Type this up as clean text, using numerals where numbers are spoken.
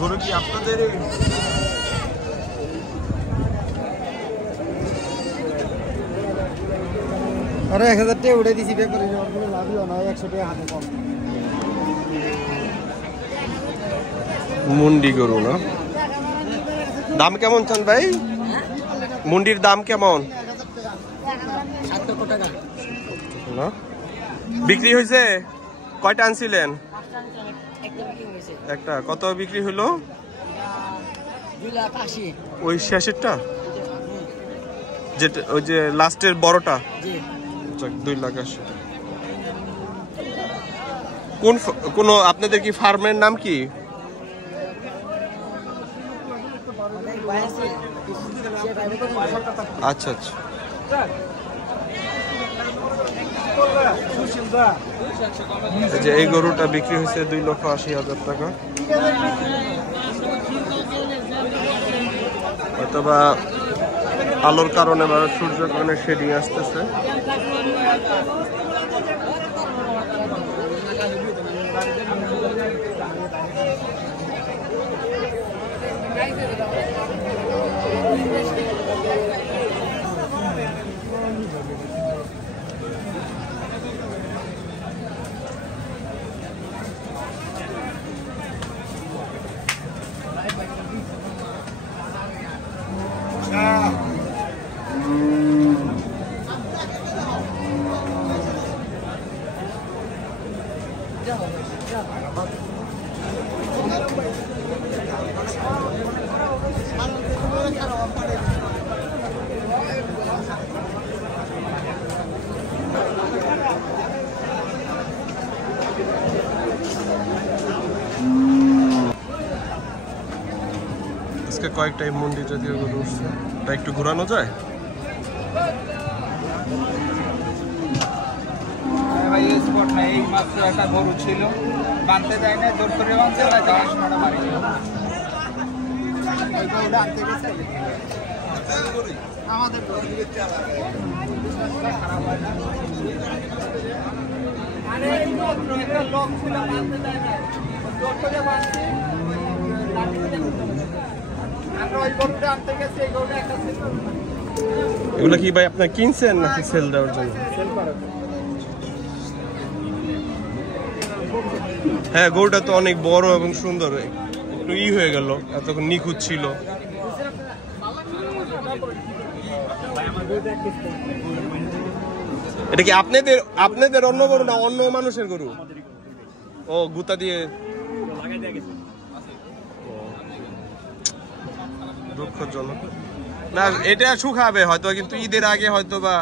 গরু কি আপনাদের? আরে 1000 টাকা উড়ে দিছি পেপারে, লাভই না, 100 টাকা হাতে কম। মুন্ডি গরু না? দাম কেমন চান ভাই? মুন্ডির দাম কেমন? 700 টাকা না বিক্রি হয়েছে? কয়টা আনছিলেন? একটা। কত বিক্রি হলো? 2,80,000। ওই শেষেরটা, যেটা ওই যে লাস্টের বড়টা? জি। 2,80,000। কোন আপনাদের কি ফার্মের নাম কি? আচ্ছা আচ্ছা। যে এই গরুটা বিক্রি হয়েছে 2,80,000 টাকা। অথবা আলোর কারণে বা সূর্যের কারণে শেডিং আসতেছে। আজকে কয়েকটা মুন্ডি জাতীয় গরু উঠছে, তা একটু ঘোরানো যায়? এই মাত্র একটা গরু ছিল, বানতে যায় না, জোর করে বানতে ওরা যাওয়ার সময়টা মারি আমাদের লোক ছিল, বানতে যায় না, জোর করে বানতে আমরা ওই গরুটা আনতে গেছি। এই গরুটা একটা ছিল। এগুলো কি ভাই আপনার কিনছেন নাকি সেল দেওয়ার জন্য? হ্যাঁ, গরুটা তো অনেক বড় এবং সুন্দর, একটু হয়ে গেল, এতক্ষণ নিখুঁত ছিল। এটা কি আপনাদের অন্য গরু না অন্য মানুষের গরু? ও, গুতা দিয়ে দুঃখজনক না, এটা শুকাবে হয়তো, কিন্তু ঈদের আগে হয়তো বা